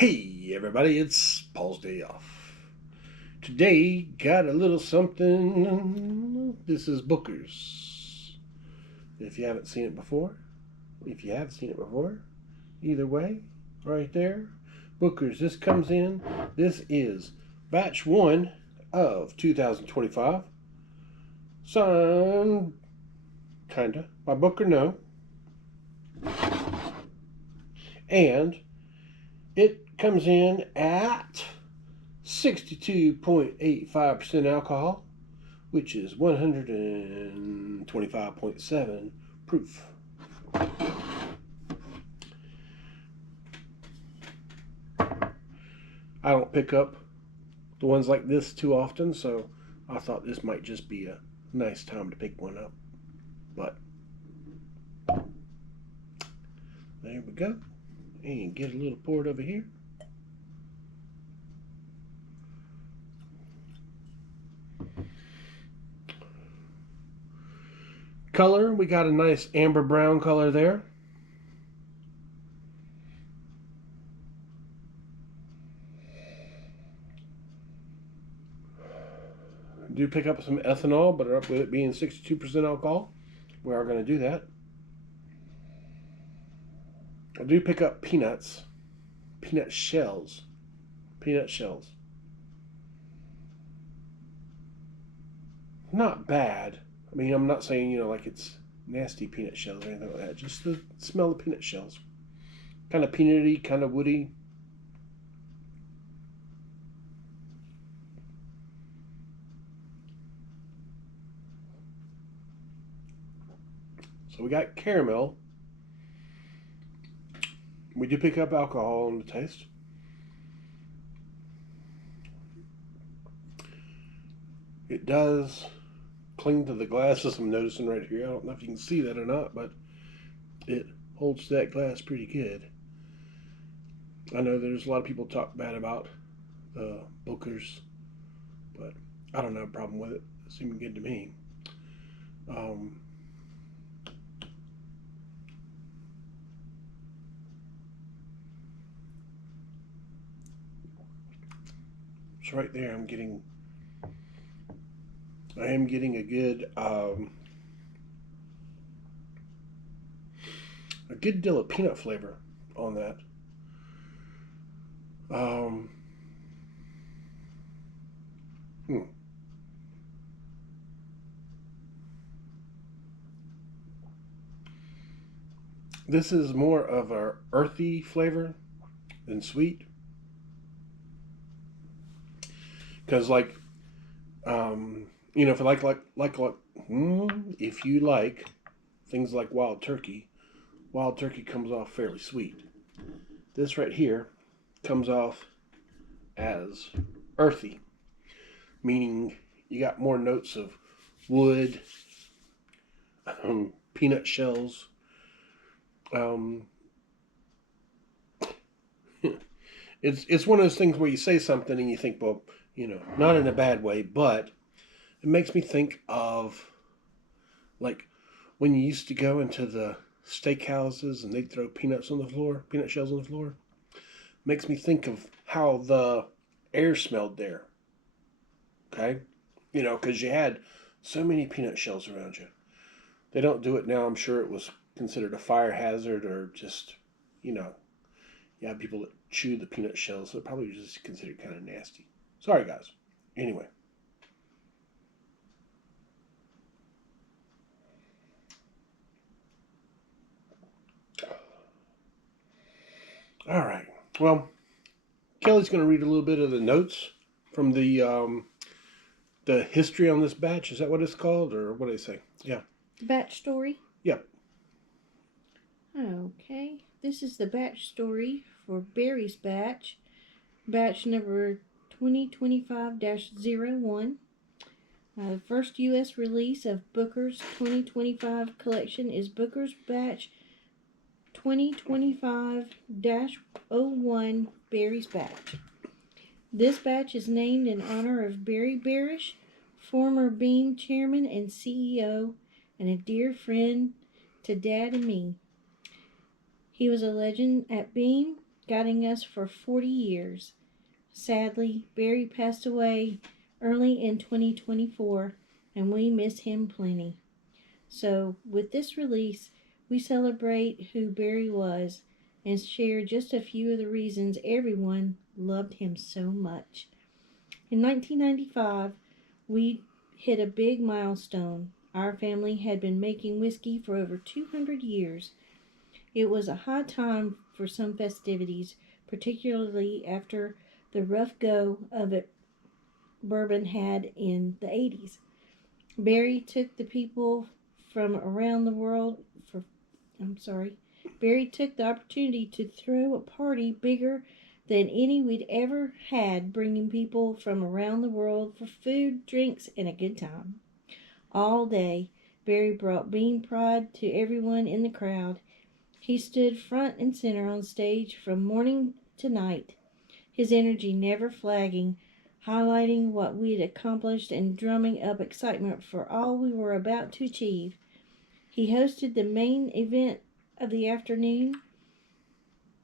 Hey everybody, it's Paul's Day Off. Today got a little something. This is Booker's. If you haven't seen it before, if you have seen it before, either way, right there. Booker's. This comes in. This is batch 1 of 2025. Signed, kinda, by Booker No. And it comes in at 62.85% alcohol, which is 125.7 proof. I don't pick up the ones like this too often, so I thought this might just be a nice time to pick one up. But there we go. And get a little poured over here. Color, we got a nice amber brown color there. Do pick up some ethanol, but up with it being 62% alcohol, we are going to do that. I do pick up peanuts, peanut shells. Not bad. I mean, I'm not saying, like it's nasty peanut shells or anything like that. Just the smell of peanut shells. Kind of peanutty, kind of woody. So we got caramel. We do pick up alcohol in the taste. It does cling to the glasses I'm noticing right here. I don't know if you can see that or not, but it holds that glass pretty good. I know there's a lot of people talk bad about the Booker's, but I don't have a problem with it. It seemed good to me. So right there, I am getting a good deal of peanut flavor on that. Um, hmm. This is more of a earthy flavor than sweet. Because if you if you like things like wild turkey comes off fairly sweet. This right here comes off as earthy, meaning you got more notes of wood, peanut shells. It's one of those things where you say something and you think, well, not in a bad way, but it makes me think of like when you used to go into the steakhouses and they'd throw peanut shells on the floor. Makes me think of how the air smelled there. Okay? Because you had so many peanut shells around you. They don't do it now. I'm sure it was considered a fire hazard or just, you have people that chew the peanut shells, so it probably just considered kind of nasty. Sorry, guys. Anyway. All right. Well, Kelly's going to read a little bit of the notes from the history on this batch. Is that what it's called, or what do they say? Yeah. Batch story? Yep. Okay. This is the batch story for Barry's batch. Batch number 2025-01. The first U.S. release of Booker's 2025 collection is Booker's batch 2025-01 Barry's batch. This batch is named in honor of Barry Barish, former Beam chairman and CEO, and a dear friend to Dad and me. He was a legend at Beam, guiding us for 40 years. Sadly, Barry passed away early in 2024, and we miss him plenty. So, with this release, we celebrate who Barry was and share just a few of the reasons everyone loved him so much. In 1995, we hit a big milestone. Our family had been making whiskey for over 200 years. It was a high time for some festivities, particularly after the rough go of it Bourbon had in the 80s. Barry took the people from around the world for I'm sorry. Barry took the opportunity to throw a party bigger than any we'd ever had, bringing people from around the world for food, drinks, and a good time. All day, Barry brought bean pride to everyone in the crowd. He stood front and center on stage from morning to night, his energy never flagging, highlighting what we'd accomplished and drumming up excitement for all we were about to achieve. He hosted the main event of the afternoon,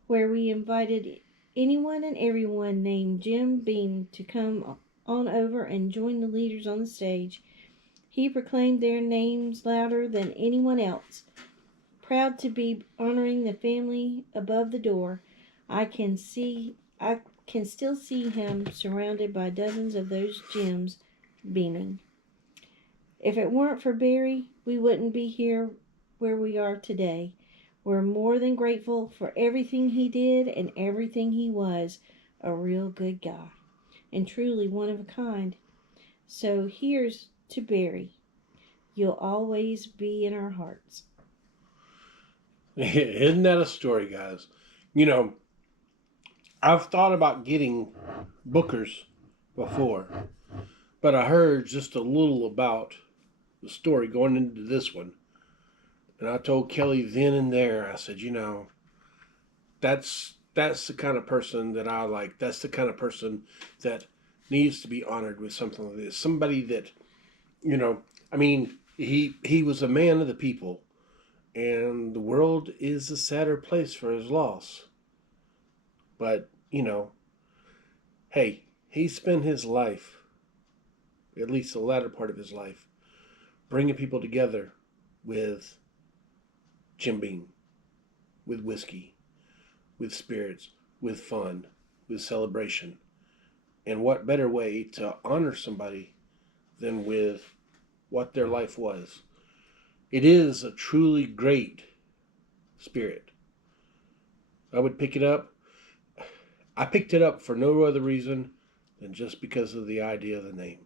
where we invited anyone and everyone named Jim Beam to come on over and join the leaders on the stage. He proclaimed their names louder than anyone else. Proud to be honoring the family above the door, I can still see him surrounded by dozens of those Jims beaming. If it weren't for Barry, we wouldn't be here where we are today. We're more than grateful for everything he did and everything he was. A real good guy and truly one of a kind. So here's to Barry. You'll always be in our hearts. Isn't that a story, guys? You know, I've thought about getting Booker's before, but I heard just a little about the story going into this one. And I told Kelly then and there, I said, that's the kind of person that I like. That's the kind of person that needs to be honored with something like this. Somebody that, I mean, he was a man of the people, and the world is a sadder place for his loss. But, hey, he spent his life, at least the latter part of his life, bringing people together with Jim Beam, with whiskey, with spirits, with fun, with celebration. And what better way to honor somebody than with what their life was? It is a truly great spirit. I would pick it up. I picked it up for no other reason than just because of the idea of the name.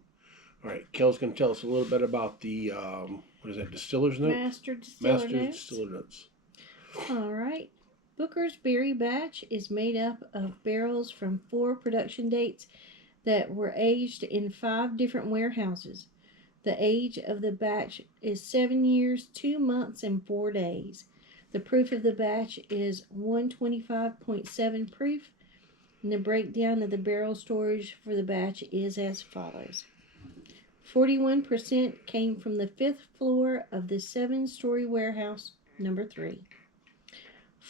All right, Kel's going to tell us a little bit about the, what is that, Distiller's Note? Master Distiller Notes. All right. Booker's Berry Batch is made up of barrels from 4 production dates that were aged in 5 different warehouses. The age of the batch is 7 years, 2 months, and 4 days. The proof of the batch is 125.7 proof, and the breakdown of the barrel storage for the batch is as follows. 41% came from the 5th floor of the 7-story warehouse, number 3.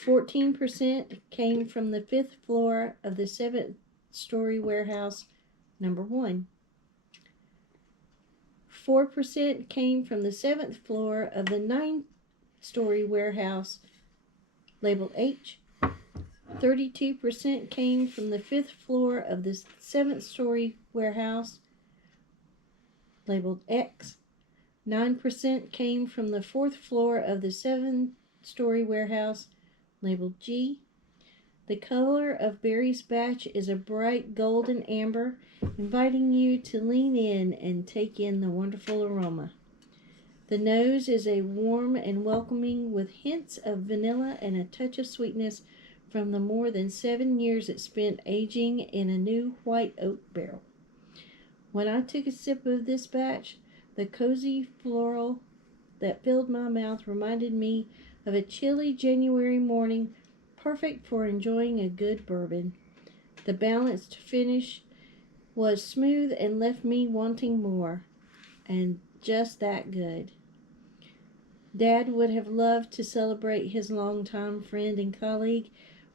14% came from the 5th floor of the 7th-story warehouse, number 1. 4% came from the 7th floor of the 9-story warehouse, labeled H. 32% came from the 5th floor of the 7th-story warehouse, labeled X. 9% came from the 4th floor of the 7-story warehouse, labeled G. The color of Barry's batch is a bright golden amber, inviting you to lean in and take in the wonderful aroma. The nose is a warm and welcoming with hints of vanilla and a touch of sweetness from the more than 7 years it spent aging in a new white oak barrel. When I took a sip of this batch, the cozy floral that filled my mouth reminded me of a chilly January morning, perfect for enjoying a good bourbon. The balanced finish was smooth and left me wanting more, and just that good. Dad would have loved to celebrate his longtime friend and colleague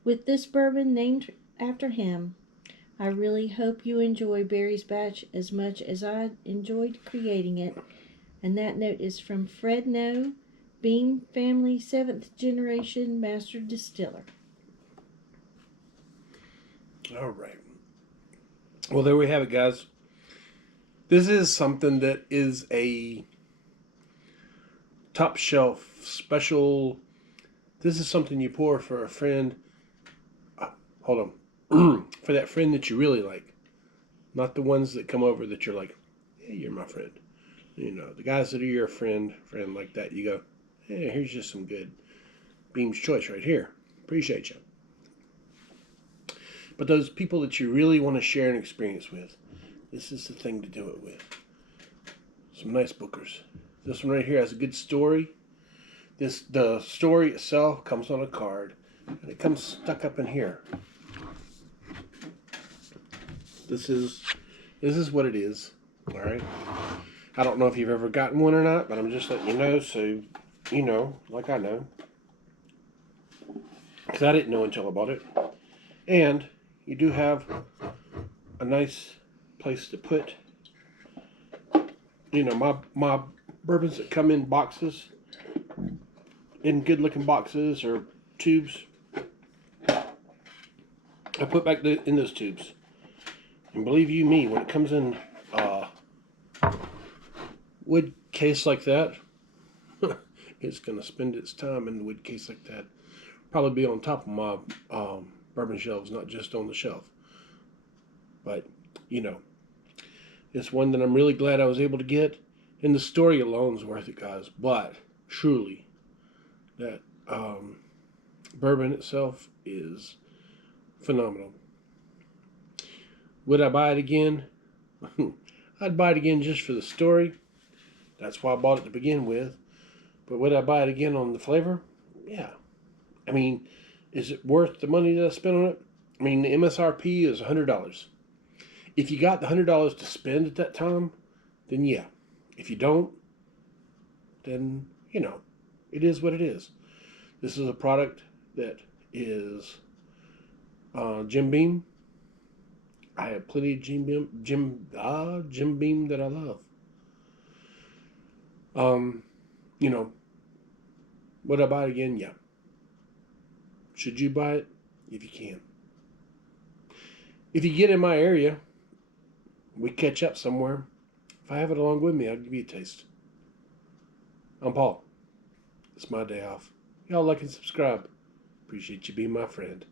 with this bourbon named after him. I really hope you enjoy Barry's batch as much as I enjoyed creating it. And that note is from Fred No, Beam Family 7th Generation Master Distiller. All right. Well, there we have it, guys. This is something that is a top shelf special. This is something you pour for a friend. Hold on. For that friend that you really like. Not the ones that come over that you're like, hey, you're my friend. You know, the guys that are your friend like that, you go, hey, here's just some good Beam's Choice right here. Appreciate you. But those people that you really want to share an experience with, this is the thing to do it with. Some nice bookers. This one right here has a good story. The story itself comes on a card, and it comes stuck up in here. This is what it is. All right. I don't know if you've ever gotten one or not, but I'm just letting you know, so you know, like I know, because I didn't know until I bought it. And you do have a nice place to put, you know, my bourbons that come in boxes, in good looking boxes or tubes. I put back in those tubes. And believe you me, when it comes in wood case like that, it's going to spend its time in the wood case like that. Probably be on top of my bourbon shelves, not just on the shelf. But, you know, it's one that I'm really glad I was able to get. And the story alone is worth it, guys. But, truly, that bourbon itself is phenomenal. Would I buy it again? I'd buy it again just for the story. That's why I bought it to begin with. But would I buy it again on the flavor? Yeah. I mean, is it worth the money that I spent on it? I mean, the MSRP is $100. If you got the $100 to spend at that time, then yeah. If you don't, then, you know, it is what it is. This is a product that is Jim Beam. I have plenty of Jim Beam that I love. You know, would I buy it again? Yeah. Should you buy it? If you can. If you get in my area, we catch up somewhere. If I have it along with me, I'll give you a taste. I'm Paul. It's my day off. Y'all like and subscribe. Appreciate you being my friend.